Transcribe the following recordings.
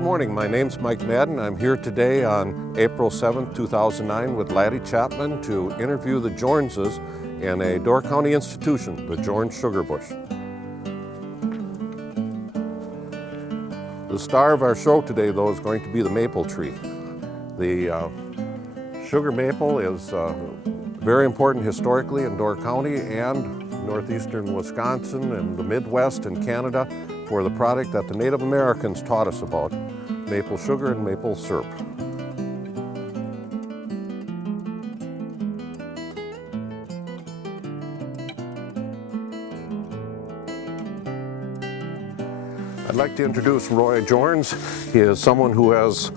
Good morning, my name's Mike Madden. I'm here today on April 7th, 2009 with Laddie Chapman to interview the Jornses in a Door County institution, the Jorns Sugar Bush. The star of our show today, though, is going to be the maple tree. The sugar maple is very important historically in Door County and northeastern Wisconsin and the Midwest and Canada for the product that the Native Americans taught us about, maple sugar and maple syrup. I'd like to introduce Roy Jorns. He is someone who has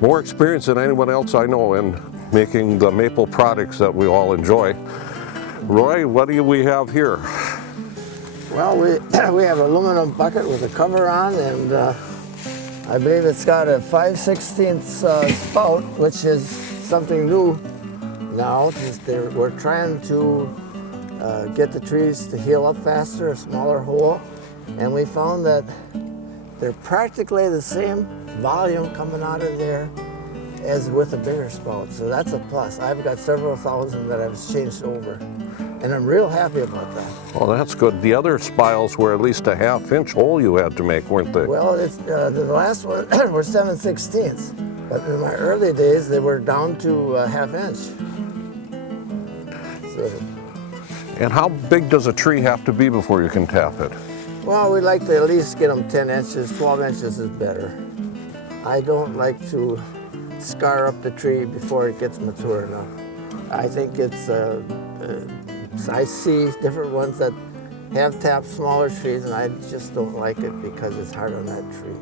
more experience than anyone else I know in making the maple products that we all enjoy. Roy, what do we have here? Well, we have an aluminum bucket with a cover on, and I believe it's got a 5/16 spout, which is something new now. We're trying to get the trees to heal up faster, a smaller hole, and we found that they're practically the same volume coming out of there as with a bigger spout, so that's a plus. I've got several thousand that I've changed over, and I'm real happy about that. Well, that's good. The other spiles were at least a half-inch hole you had to make, weren't they? Well, the last one were 7/16, but in my early days they were down to a half-inch. So, and how big does a tree have to be before you can tap it? well, we like to at least get them 10 inches. 12 inches is better. I don't like to scar up the tree before it gets mature enough. I think it's I see different ones that have tapped smaller trees, and I just don't like it because it's hard on that tree.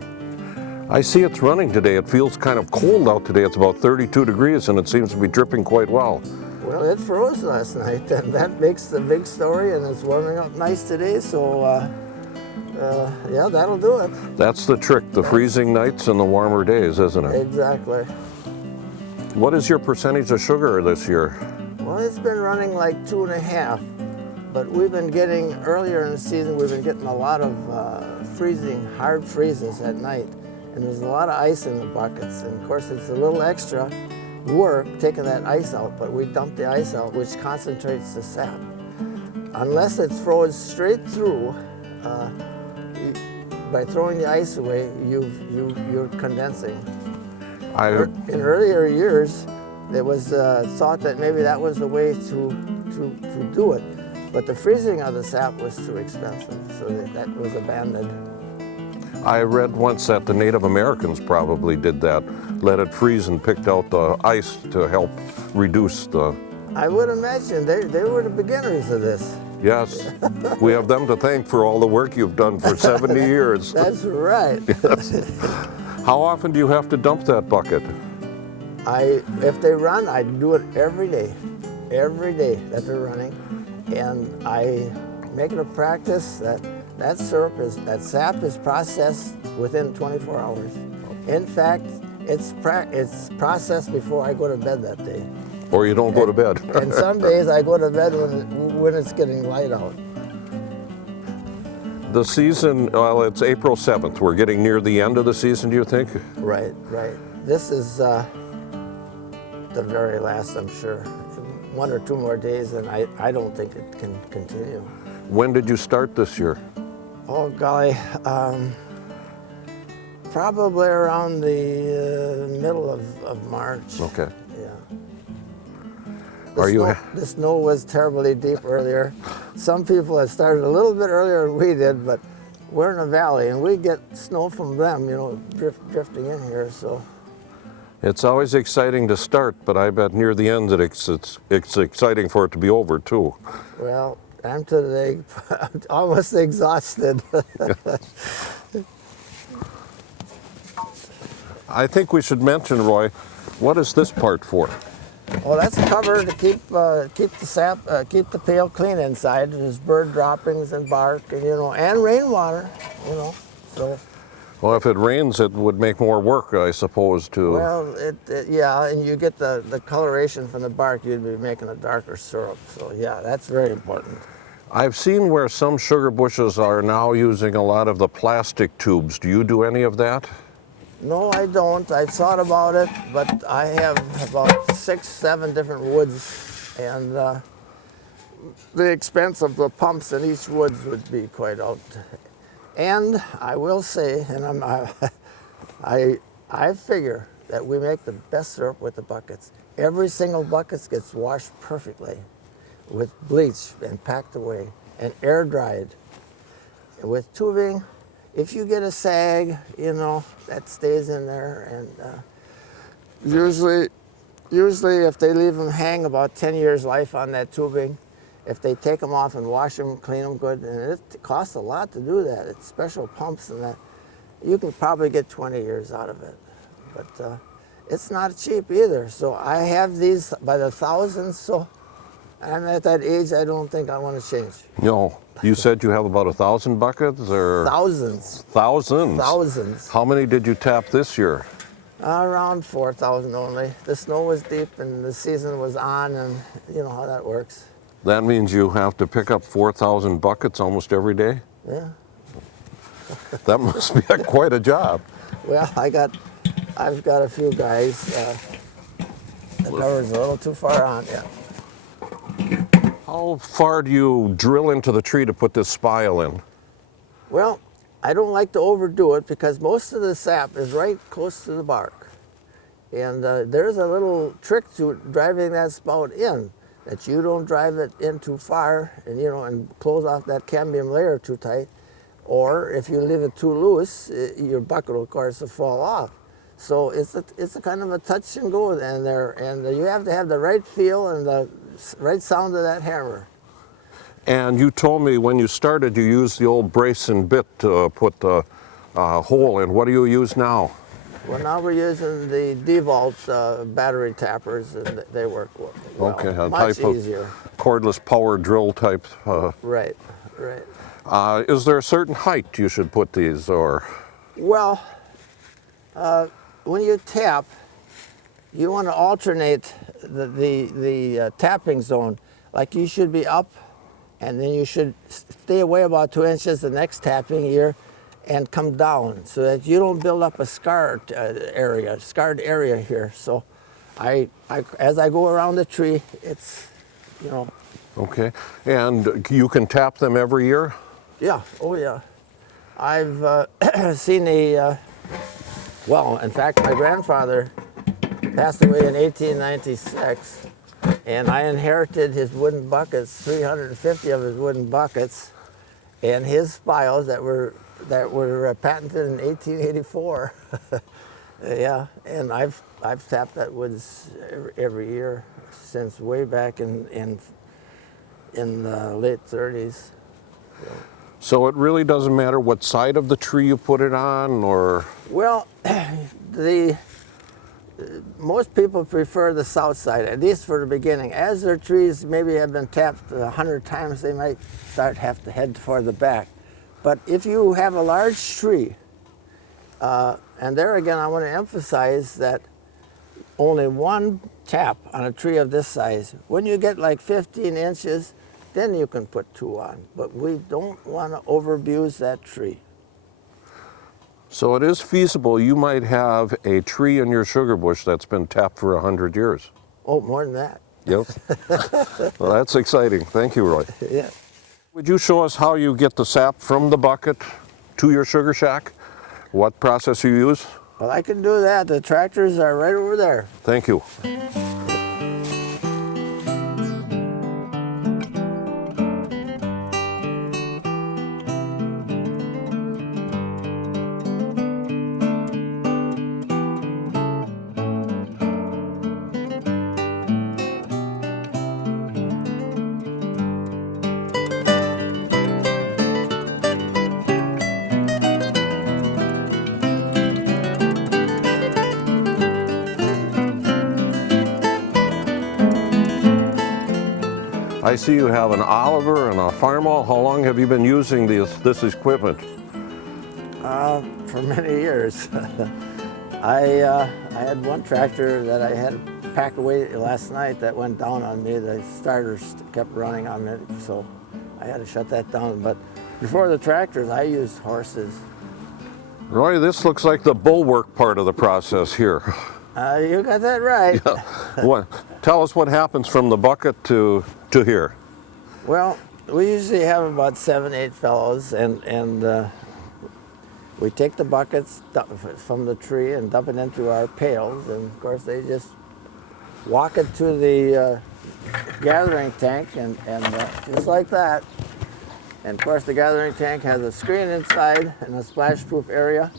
I see it's running today. It feels kind of cold out today. It's about 32 degrees and it seems to be dripping quite well. Well, it froze last night, and that makes the big story, and it's warming up nice today, so yeah, that'll do it. That's the trick, the freezing nights and the warmer days, isn't it? Exactly. What is your percentage of sugar this year? Well, it's been running like 2.5, but we've been getting, earlier in the season, we've been getting a lot of hard freezes at night, and there's a lot of ice in the buckets, and of course it's a little extra work taking that ice out, but we dump the ice out, which concentrates the sap. Unless it's froze straight through, by throwing the ice away, you're condensing. In earlier years, there was thought that maybe that was the way to do it, but the freezing of the sap was too expensive, so that was abandoned. I read once that the Native Americans probably did that, let it freeze and picked out the ice to help reduce the... I would imagine they were the beginners of this. Yes, we have them to thank for all the work you've done for 70 years. That's right. Yes. How often do you have to dump that bucket? If they run, I do it every day that they're running, and I make it a practice that sap is processed within 24 hours. In fact, it's processed before I go to bed that day. Or you don't go to bed. And some days I go to bed when it's getting light out. The season, well, it's April 7th. We're getting near the end of the season, do you think? Right. This is the very last, I'm sure. 1 or 2 more days, and I don't think it can continue. When did you start this year? Oh, golly. Probably around the middle of March. Okay. Yeah. The snow was terribly deep earlier. Some people had started a little bit earlier than we did, but we're in a valley and we get snow from them, you know, drifting in here, so. It's always exciting to start, but I bet near the end that it's exciting for it to be over too. Well, I'm today almost exhausted. I think we should mention, Roy, what is this part for? Well, that's a cover to keep the sap, keep the pail clean inside. There's bird droppings and bark, and and rainwater, So. Well, if it rains, it would make more work, I suppose, too. Well, yeah, and you get the coloration from the bark. You'd be making a darker syrup. So yeah, that's very important. I've seen where some sugar bushes are now using a lot of the plastic tubes. Do you do any of that? No, I don't. I thought about it, but I have about 6, 7 different woods, and the expense of the pumps in each woods would be quite out. And I will say, and I figure that we make the best syrup with the buckets. Every single bucket gets washed perfectly with bleach and packed away and air dried. With tubing, if you get a sag, you know, that stays in there, and usually if they leave them hang about 10 years life on that tubing, if they take them off and wash them, clean them good, and it costs a lot to do that. It's special pumps and that. You can probably get 20 years out of it, but it's not cheap either. So I have these by the thousands, so I'm at that age I don't think I want to change. No, you said you have about 1,000 buckets, or? Thousands. Thousands? Thousands. How many did you tap this year? Around 4,000 only. The snow was deep and the season was on, and you know how that works. That means you have to pick up 4,000 buckets almost every day? Yeah. That must be quite a job. Well, I've got a few guys. The cover's a little too far on, yeah. How far do you drill into the tree to put this spile in? Well, I don't like to overdo it because most of the sap is right close to the bark. And there's a little trick to driving that spout in, that you don't drive it in too far and, you know, and close off that cambium layer too tight. Or if you leave it too loose, your bucket will, of course, will fall off. So it's a kind of a touch and go in there, and you have to have the right feel and the right sound of that hammer. And you told me when you started you used the old brace and bit to put the hole in. What do you use now? Well, now we're using the DeWalt battery tappers, and they work well. Okay, a much type easier. of cordless power drill type. Right, right. Is there a certain height you should put these, or? Well, when you tap, you want to alternate the tapping zone. Like you should be up, and then you should stay away about 2 inches the next tapping year, and come down so that you don't build up a scarred area here. So, as I go around the tree, it's, you know. Okay, and you can tap them every year? Yeah. Oh yeah. I've seen well, in fact, my grandfather passed away in 1896, and I inherited his wooden buckets, 350 of his wooden buckets, and his spiles that were patented in 1884. Yeah, and I've tapped that woods every year since way back in the late 30s. So it really doesn't matter what side of the tree you put it on, or? Well, most people prefer the south side, at least for the beginning. As their trees maybe have been tapped 100 times, they might have to head toward the back. But if you have a large tree, and there again I want to emphasize that only one tap on a tree of this size. When you get like 15 inches, then you can put 2 on. But we don't want to overabuse that tree. So it is feasible you might have a tree in your sugar bush that's been tapped for 100 years. Oh, more than that. Yep. Well, that's exciting. Thank you, Roy. Yeah. Would you show us how you get the sap from the bucket to your sugar shack? What process you use? Well, I can do that. The tractors are right over there. Thank you. I see you have an Oliver and a Farmall. How long have you been using this equipment? For many years. I had one tractor that I had to pack away last night that went down on me. The starters kept running on it, so I had to shut that down. But before the tractors, I used horses. Roy, this looks like the bulwark part of the process here. You got that right. Tell us what happens from the bucket to here. Well, we usually have about 7, 8 fellows, and we take the buckets from the tree and dump it into our pails, and of course they just walk it to the gathering tank, and just like that. And of course the gathering tank has a screen inside and a splash-proof area,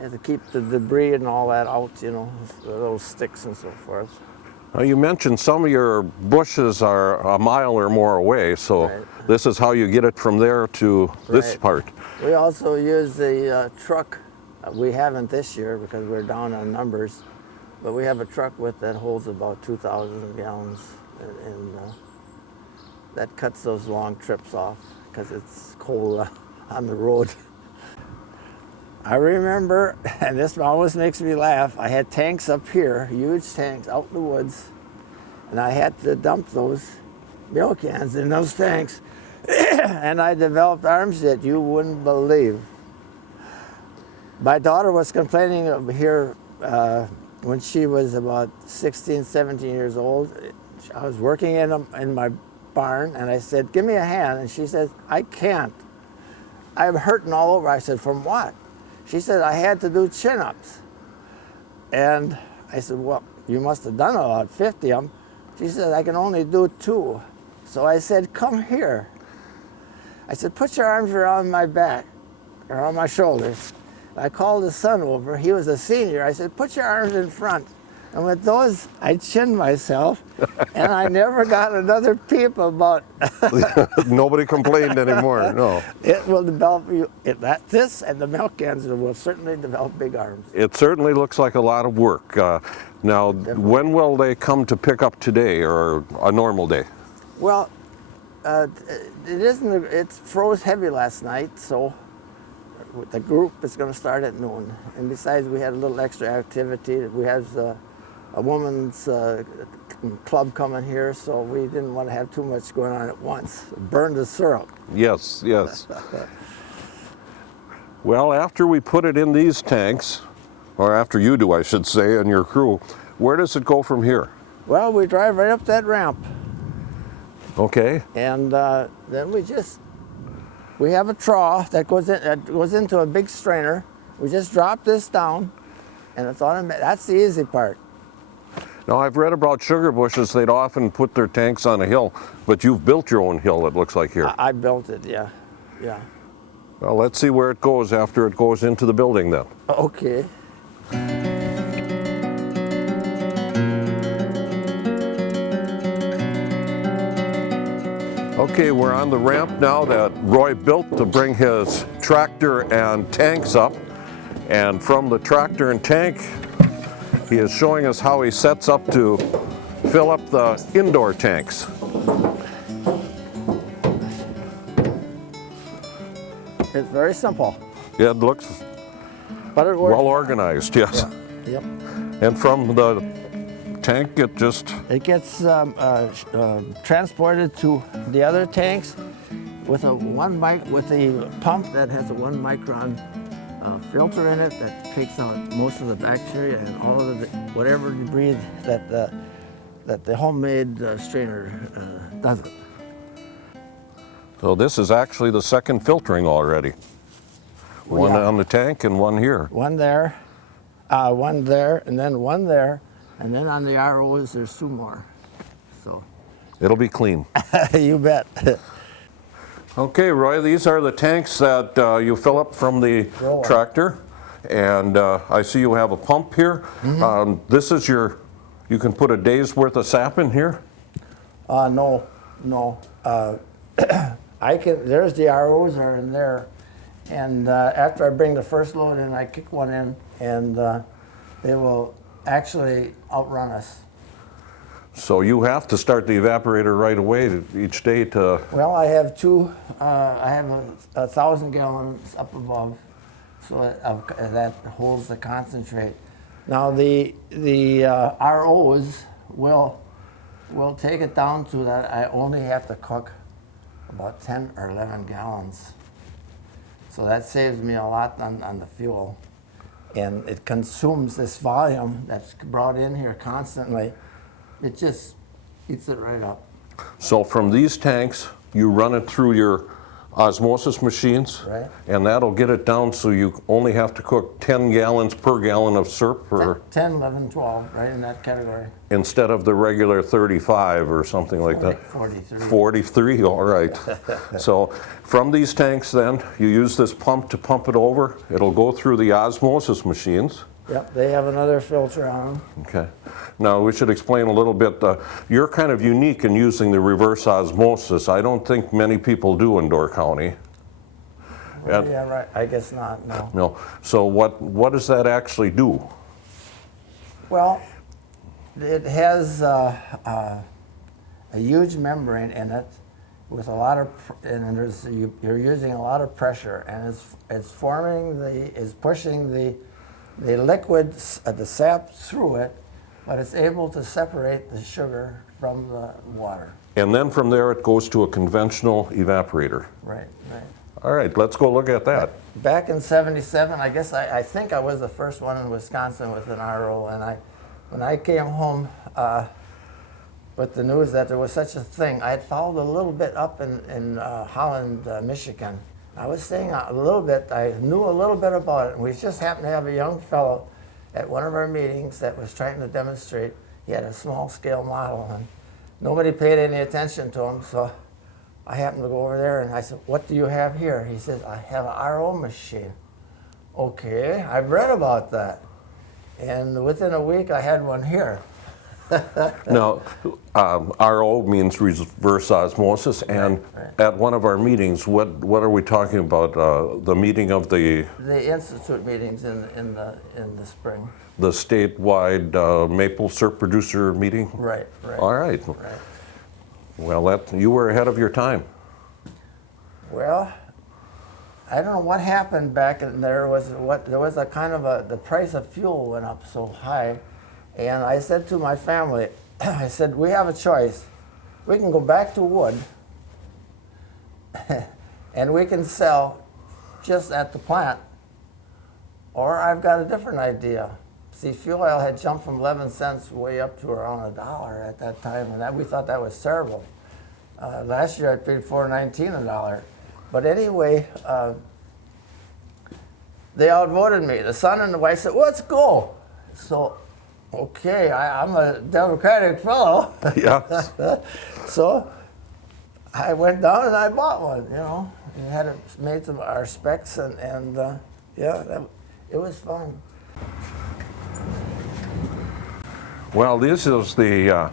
and to keep the debris and all that out, you know, those sticks and so forth. Now you mentioned some of your bushes are a mile or more away, so Right. This is how you get it from there to this Right. part. We also use the truck. We haven't this year because we're down on numbers, but we have a truck that holds about 2,000 gallons, and that cuts those long trips off because it's cold on the road. I remember, and this always makes me laugh, I had tanks up here, huge tanks out in the woods, and I had to dump those milk cans in those tanks, and I developed arms that you wouldn't believe. My daughter was complaining here when she was about 16, 17 years old. I was working in my barn, and I said, "Give me a hand," and she said, "I can't. I'm hurting all over." I said, "From what?" She said, "I had to do chin-ups." And I said, "Well, you must have done about 50 of them." She said, "I can only do 2. So I said, "Come here." I said, "Put your arms around my back, around my shoulders." I called his son over. He was a senior. I said, "Put your arms in front." And with those, I chinned myself, and I never got another peep about. Nobody complained anymore, no. It will develop this, and the milk cans will certainly develop big arms. It certainly looks like a lot of work. Now, when will they come to pick up today or a normal day? Well, it froze heavy last night, so the group is going to start at noon. And besides, we had a little extra activity. We have a woman's club coming here, so we didn't want to have too much going on at once. Burn the syrup. Yes, yes. Well, after we put it in these tanks, or after you do, I should say, and your crew, where does it go from here? Well, we drive right up that ramp. Okay. And then we have a trough that goes into a big strainer. We just drop this down, and it's automatic. That's the easy part. Now, I've read about sugar bushes. They'd often put their tanks on a hill, but you've built your own hill, it looks like here. I built it, yeah. Well, let's see where it goes after it goes into the building then. Okay. Okay, we're on the ramp now that Roy built to bring his tractor and tanks up. And from the tractor and tank, he is showing us how he sets up to fill up the indoor tanks. It's very simple, Yeah, it looks but it works. well organized, yes. Yep. And from the tank, it just, It gets transported to the other tanks with with a pump that has a 1 micron filter in it that takes out most of the bacteria and all of the whatever debris that the homemade strainer doesn't. so this is actually the second filtering already. One Yeah. on the tank and one here. One there, and then one there, and then on the ROs there's 2 more. So It'll be clean. you bet. Okay, Roy, these are the tanks that you fill up from the Roland. tractor. And I see you have a pump here. This is you can put a day's worth of sap in here? No. There's the ROs are in there. And after I bring the first load in, I kick one in, and they will actually outrun us. So you have to start the evaporator right away each day to... Well, I have I have 1,000 gallons up above, so that holds the concentrate. Now the ROs will take it down to that I only have to cook about 10 or 11 gallons. So that saves me a lot on the fuel. And it consumes this volume that's brought in here constantly. It just eats it right up. So from these tanks, you run it through your osmosis machines, Right. and that'll get it down so you only have to cook 10 gallons per gallon of syrup, or 10, 11, 12, right in that category. instead of the regular 35 or something like that. 43. 43, all right. So from these tanks then, you use this pump to pump it over. It'll go through the osmosis machines. Yep, they have another filter on them. Okay. Now we should explain a little bit. You're kind of unique in using the reverse osmosis. I don't think many people do in Door County. Well, yeah, right. I guess not, no. No. So what does that actually do? Well, it has a huge membrane in it with a lot of, you're using a lot of pressure, and it's pushing the liquid, the sap through it, but it's able to separate the sugar from the water. And then from there it goes to a conventional evaporator. Right, right. All right, let's go look at that. Back in '77, I guess I think I was the first one in Wisconsin with an RO, and when I came home with the news that there was such a thing, I had followed a little bit up in Holland, Michigan. I was saying a little bit, I knew a little bit about it, and we just happened to have a young fellow at one of our meetings that was trying to demonstrate. He had a small-scale model, and nobody paid any attention to him, so I happened to go over there, and I said, "What do you have here?" He said, "I have an RO machine." Okay, I've read about that. And within a week, I had one here. Now, RO means reverse osmosis, and right. at one of our meetings, what are we talking about? The meeting of the Institute meetings in the spring. the statewide maple syrup producer meeting? Right, right. All right. Right. Well, you were ahead of your time. Well, I don't know what happened back in there. There was a kind of the price of fuel went up so high, and I said to my family, I said, we have a choice. We can go back to wood, and we can sell just at the plant, or I've got a different idea. See, fuel oil had jumped from 11 cents way up to around $1 at that time, and we thought that was terrible. Last year I paid $4.19 a dollar. But anyway, they outvoted me. The son and the wife said, let's go. So, okay, I'm a Democratic fellow. Yeah. So I went down and I bought one, you know. And had it made to our specs, and yeah, it was fun. Well, this is the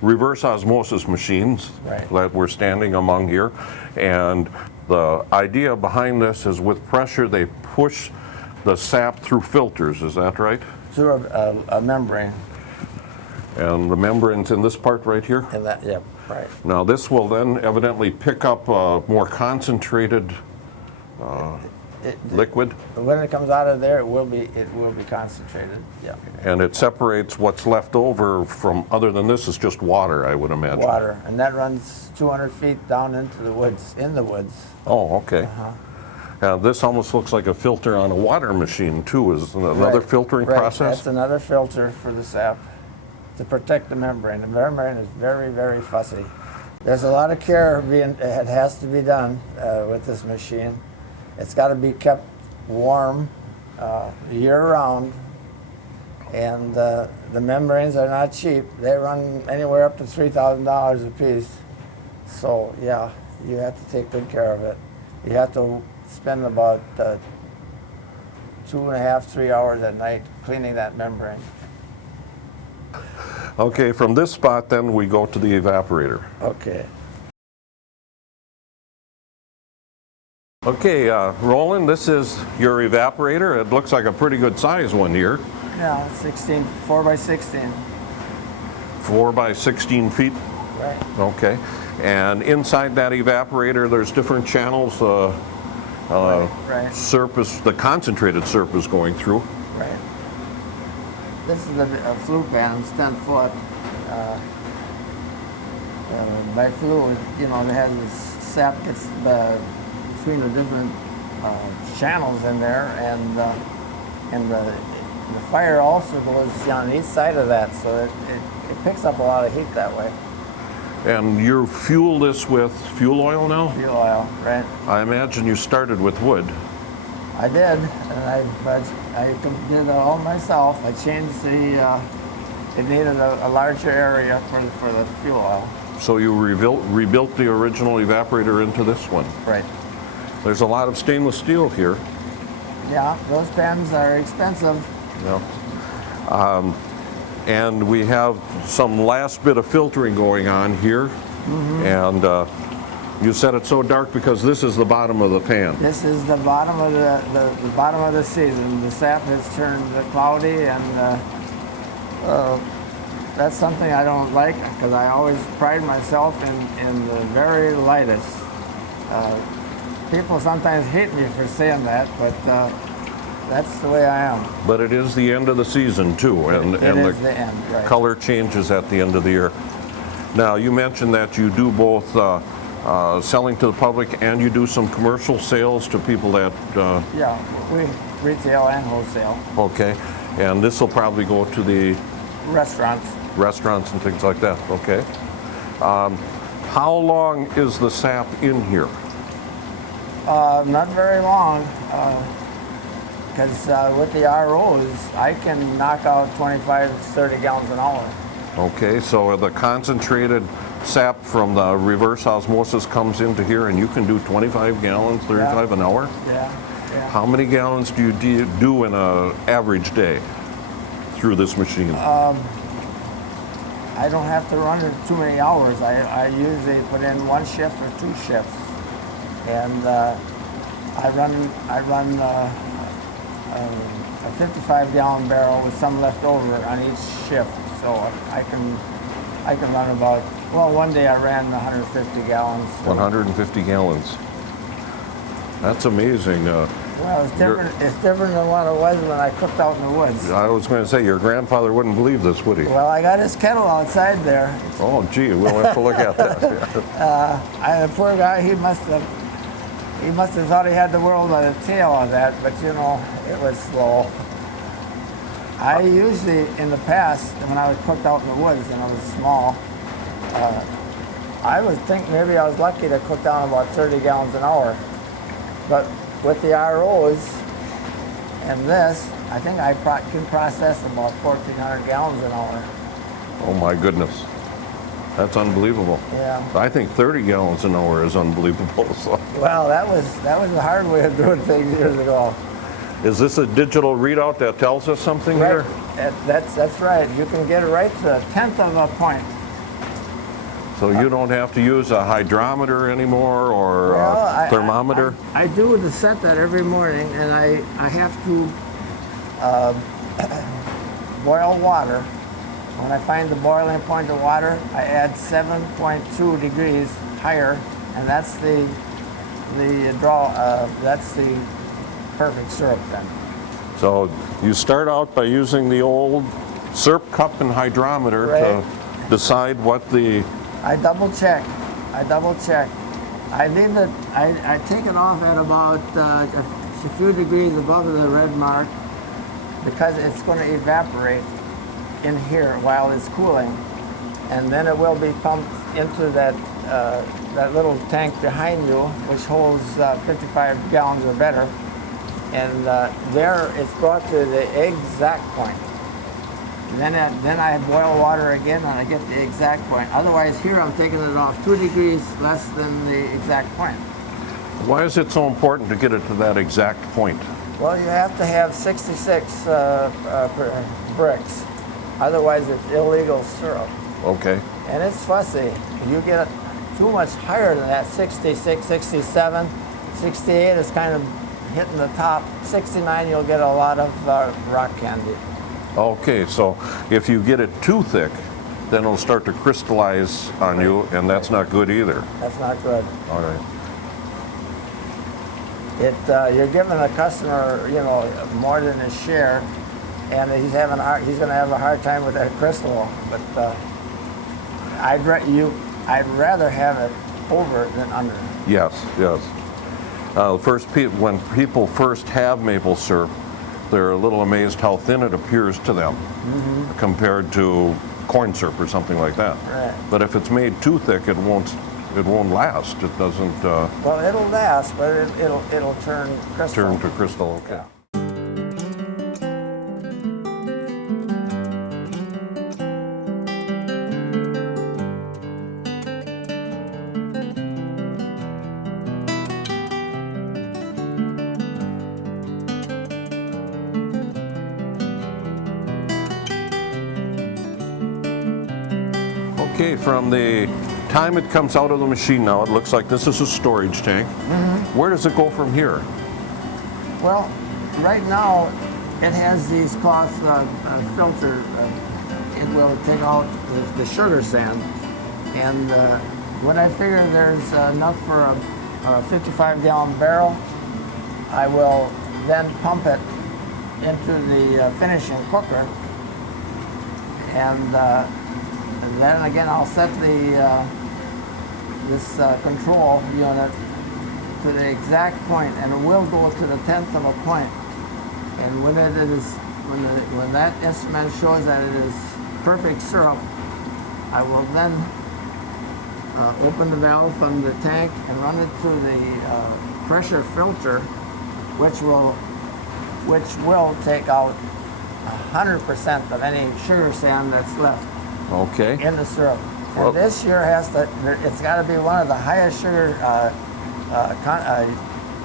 reverse osmosis machines Right. that we're standing among here. And the idea behind this is with pressure, they push the sap through filters. Is that right? Through a membrane. And the membrane's in this part right here? And that, yeah, right. Now, this will then evidently pick up a more concentrated liquid, When it comes out of there, it will be concentrated. Yeah. and it separates what's left over from, other than this, is just water, I would imagine. Water, and that runs 200 feet down into the woods, Oh, okay. This almost looks like a filter on a water machine, too. Is it another Right, filtering right. process? That's another filter for the sap to protect the membrane. The membrane is very, very fussy. There's a lot of care it has to be done with this machine. It's got to be kept warm year-round, and the membranes are not cheap. They run anywhere up to $3,000 a piece. So yeah, you have to take good care of it. You have to spend about 2.5, 3 hours at night cleaning that membrane. Okay, from this spot, then, we go to the evaporator. Okay. Okay, Roland, this is your evaporator. It looks like a pretty good size one here. Yeah, 4 by 16. 4 by 16 feet. Right. Okay. And inside that evaporator, there's different channels. Right. Syrup the concentrated syrup is going through. Right. This is a flue pan. It's 10 foot. By flue, you know, it has this sap gets between the different channels in there, and the fire also goes on each side of that, so it picks up a lot of heat that way. And you fuel this with fuel oil now? Fuel oil, right? I imagine you started with wood. I did, and I did it all myself. I changed it needed a larger area for the fuel oil. So you rebuilt the original evaporator into this one. Right. There's a lot of stainless steel here. Yeah, those pans are expensive. Yeah. And we have some last bit of filtering going on here. Mm-hmm. And you said it's so dark because this is the bottom of the pan. This is the bottom of the bottom of the season. The sap has turned cloudy, and that's something I don't like, because I always pride myself in the very lightest. People sometimes hate me for saying that, but that's the way I am. But it is the end of the season too, and it is the end, right. Color changes at the end of the year. Now, you mentioned that you do both selling to the public, and you do some commercial sales to people that... Yeah, we retail and wholesale. Okay, and this will probably go to the... Restaurants and things like that, okay. How long is the sap in here? Not very long, because with the ROs, I can knock out 25, 30 gallons an hour. Okay, so the concentrated sap from the reverse osmosis comes into here, and you can do 25 gallons, 35 an hour? Yeah. How many gallons do you do in an average day through this machine? I don't have to run it too many hours. I usually put in one shift or two shifts, and I run a 55-gallon barrel with some left over on each shift, so I can run about, well, one day I ran 150 gallons. 150 gallons. That's amazing. Well, it's different than what it was when I cooked out in the woods. I was going to say, your grandfather wouldn't believe this, would he? Well, I got his kettle outside there. Oh, gee, we'll have to look at that. The poor guy, he must have thought he had the world by the tail on that, but you know, it was slow. I usually, in the past, when I was cooked out in the woods and I was small, I would think maybe I was lucky to cook down about 30 gallons an hour. But with the ROs and this, I think I can process about 1,400 gallons an hour. Oh my goodness. That's unbelievable. Yeah. I think 30 gallons an hour is unbelievable. So. Well, that was the hard way of doing things years ago. Is this a digital readout that tells us something right. here? That's right. You can get it right to a tenth of a point. So you don't have to use a hydrometer anymore or a thermometer? I do the set that every morning, and I have to boil water. When I find the boiling point of water, I add 7.2 degrees higher, and that's the perfect syrup then. So you start out by using the old syrup cup and hydrometer to decide what the... I double check. I leave it. I take it off at about a few degrees above the red mark, because it's going to evaporate in here while it's cooling, and then it will be pumped into that little tank behind you, which holds 55 gallons or better, and there it's brought to the exact point. Then I boil water again, and I get the exact point. Otherwise, here I'm taking it off 2 degrees less than the exact point. Why is it so important to get it to that exact point? Well, you have to have 66 bricks. Otherwise, it's illegal syrup. Okay. And it's fussy. You get too much higher than that, 66, 67, 68 is kind of hitting the top. 69, you'll get a lot of rock candy. Okay, so if you get it too thick, then it'll start to crystallize on you, and that's not good either. That's not good. All right. You're giving the customer, more than his share, and he's going to have a hard time with that crystal. But I'd rather have it over than under. Yes. When people first have maple syrup, they're a little amazed how thin it appears to them compared to corn syrup or something like that. Right. But if it's made too thick, it won't last. It doesn't. Well, it'll last, but it'll turn crystal. Turn to crystal. Okay. Yeah. Okay, from the time it comes out of the machine now, it looks like this is a storage tank. Where does it go from here? Well, right now it has these cloth filter. It will take out the sugar sand, and when I figure there's enough for a 55-gallon barrel, I will then pump it into the finishing cooker, and then again I'll set this control unit to the exact point, and it will go to the 10th of a point. And when when that instrument shows that it is perfect syrup, I will then open the valve from the tank and run it through the pressure filter, which will take out 100% of any sugar sand that's left Okay. in the syrup. Well- And this year it's got to be one of the highest sugar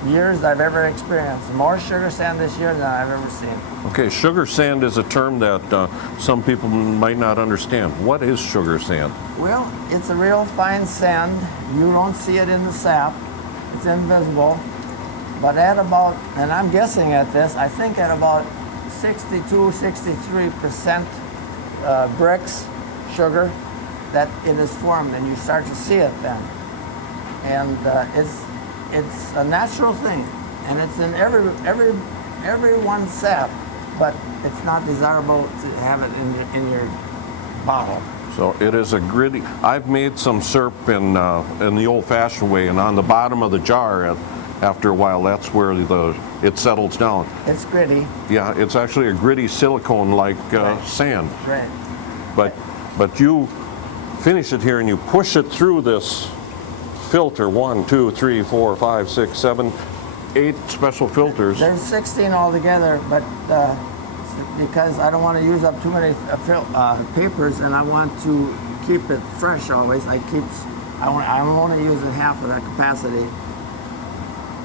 years I've ever experienced. More sugar sand this year than I've ever seen. Okay, sugar sand is a term that some people might not understand. What is sugar sand? Well, it's a real fine sand. You don't see it in the sap. It's invisible. But at about, and I'm guessing at this, I think at about 63% bricks, sugar, that it is formed, and you start to see it then. And it's a natural thing, and it's in everyone's sap, but it's not desirable to have it in your bottle. So it is a gritty. I've made some syrup in the old-fashioned way, and on the bottom of the jar, after a while, that's where it settles down. It's gritty. Yeah, it's actually a gritty silicone-like sand. Right. But you finish it here and you push it through this filter. 1, 2, 3, 4, 5, 6, 7, 8 special filters. There's 16 altogether, but because I don't want to use up too many papers, and I want to keep it fresh always, I'm only using half of that capacity.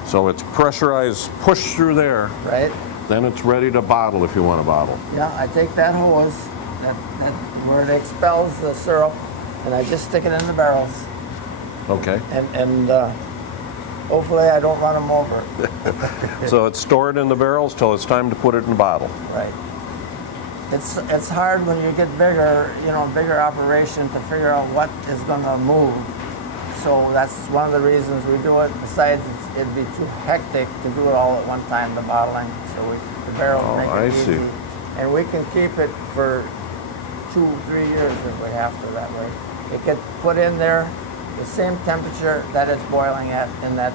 So it's pressurized, pushed through there. Right. Then it's ready to bottle if you want to bottle. Yeah, I take that hose, that where it expels the syrup, and I just stick it in the barrels, Okay. and hopefully I don't run them over. So it's stored in the barrels till it's time to put it in the bottle. Right. It's hard when you get bigger operation to figure out what is going to move. So that's one of the reasons we do it. Besides, it'd be too hectic to do it all at one time, the bottling. So the barrels make it easy. see. And we can keep it for 2-3 years if we have to that way. It gets put in there the same temperature that it's boiling at in that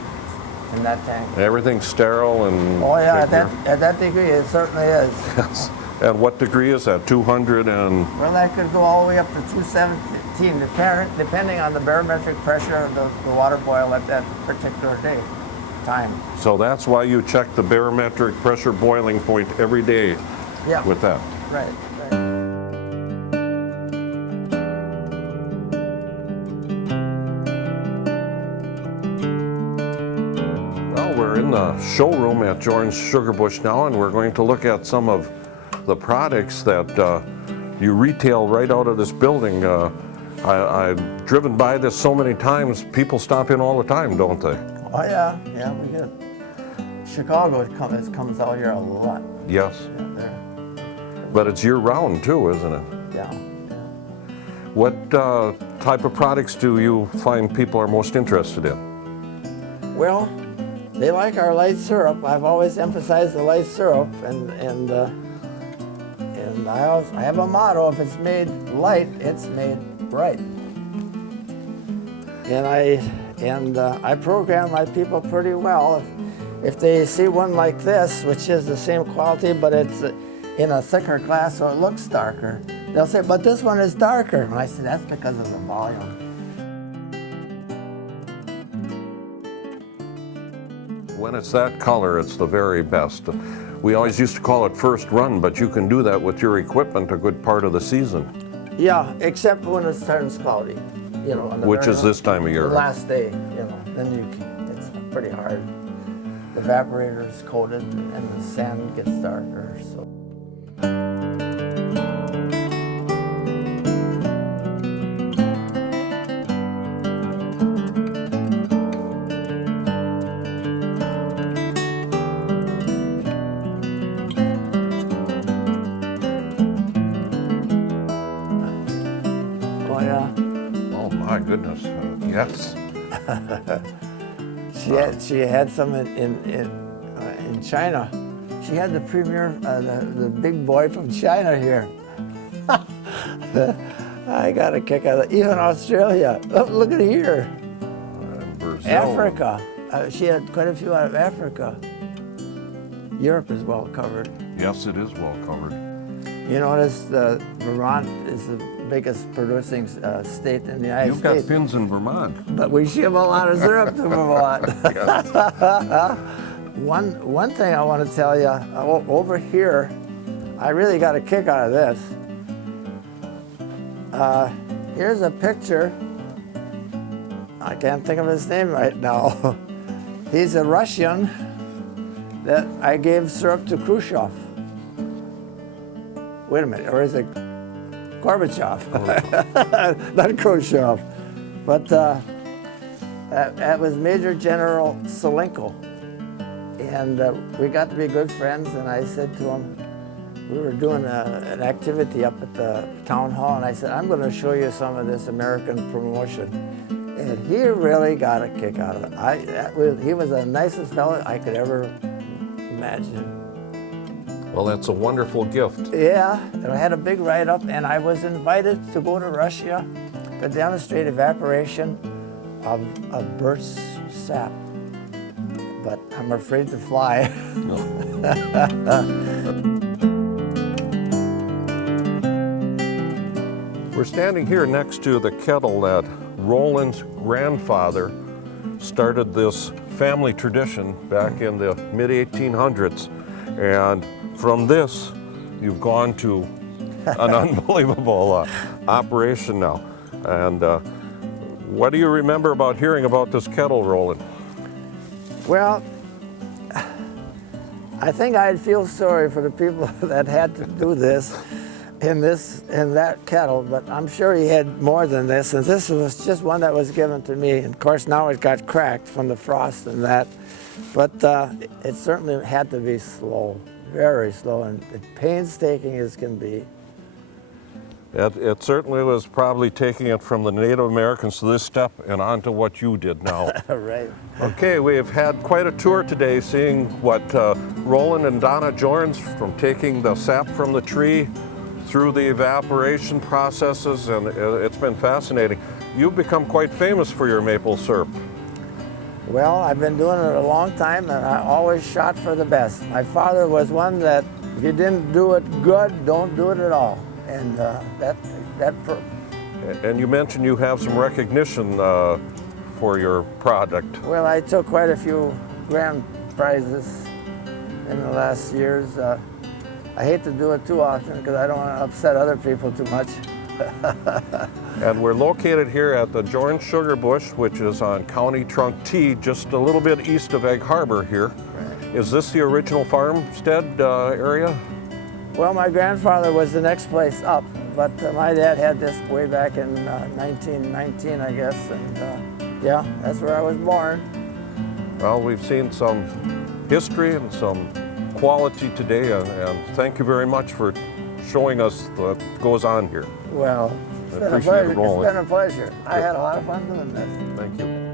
tank. Everything's sterile and. Oh yeah, take at that degree it certainly is. Yes. And what degree is that? 200 and. Well, that could go all the way up to 217, depending on the barometric pressure of the water boil at that particular time. So that's why you check the barometric pressure boiling point every day. Yeah. With that. Right. Well, we're in the showroom at Jorns Sugar Bush now, and we're going to look at some of the products that you retail right out of this building. I've driven by this so many times. People stop in all the time, don't they? Oh yeah, we get Chicago comes out here a lot. Yes. Yeah, But it's year-round too, isn't it? yeah. What type of products do you find people are most interested in? Well, they like our light syrup. I've always emphasized the light syrup, and I have a motto: if it's made light, it's made bright. And I program my people pretty well. if they see one like this, which is the same quality, but it's in a thicker glass so it looks darker, they'll say, but this one is darker. And I say, that's because of the volume. When it's that color, it's the very best. We always used to call it first run, but you can do that with your equipment a good part of the season. Yeah, except when it turns cloudy, you know. Which is this time of year. The last day, you know, then it's pretty hard. The evaporator is coated and the sand gets darker, so. Oh yeah. Oh my goodness, yes. She had some in China. She had the premier, the big boy from China here. I got a kick out of it. Even Australia. Oh, look at here. Brazil. Africa. She had quite a few out of Africa. Europe is well covered. Yes, it is well covered. You notice Vermont is the biggest producing state in the United You've States. got pins in Vermont. But we ship a lot of syrup to Vermont. Yes. One thing I want to tell you, over here, I really got a kick out of this. Here's a picture. I can't think of his name right now. He's a Russian that I gave syrup to Khrushchev. Wait a minute, or is it Gorbachev? Not Khrushchev. But that was Major General Solenko. And we got to be good friends, and I said to him, we were doing an activity up at the town hall, and I said, I'm going to show you some of this American promotion. And he really got a kick out of it. He was the nicest fellow I could ever imagine. Well, that's a wonderful gift. Yeah, and I had a big write-up, and I was invited to go to Russia to demonstrate evaporation of birch sap. But I'm afraid to fly. No. We're standing here next to the kettle that Roland's grandfather started this family tradition back in the mid-1800s. And from this, you've gone to an unbelievable operation now. And what do you remember about hearing about this kettle, Roland? Well, I think I'd feel sorry for the people that had to do this in that kettle, but I'm sure he had more than this, and this was just one that was given to me. And of course, now it got cracked from the frost and that, but it certainly had to be slow, very slow, and painstaking as can be. It certainly was probably taking it from the Native Americans to this step and on to what you did now. Right. Okay, we've had quite a tour today seeing what Roland and Donna Jorns, from taking the sap from the tree through the evaporation processes, and it's been fascinating. You've become quite famous for your maple syrup. Well, I've been doing it a long time, and I always shot for the best. My father was one that if you didn't do it good, don't do it at all. And And you mentioned you have some recognition for your product. well, I took quite a few grand prizes in the last years. I hate to do it too often because I don't want to upset other people too much. And we're located here at the Jorns Sugar Bush, which is on County Trunk T, just a little bit east of Egg Harbor here. Right. Is this the original farmstead area? Well, my grandfather was the next place up, but my dad had this way back in 1919, I guess, and yeah, that's where I was born. Well, we've seen some history and some quality today, and thank you very much for showing us what goes on here. Well, it's been a pleasure. I had a lot of fun doing this. Thank you.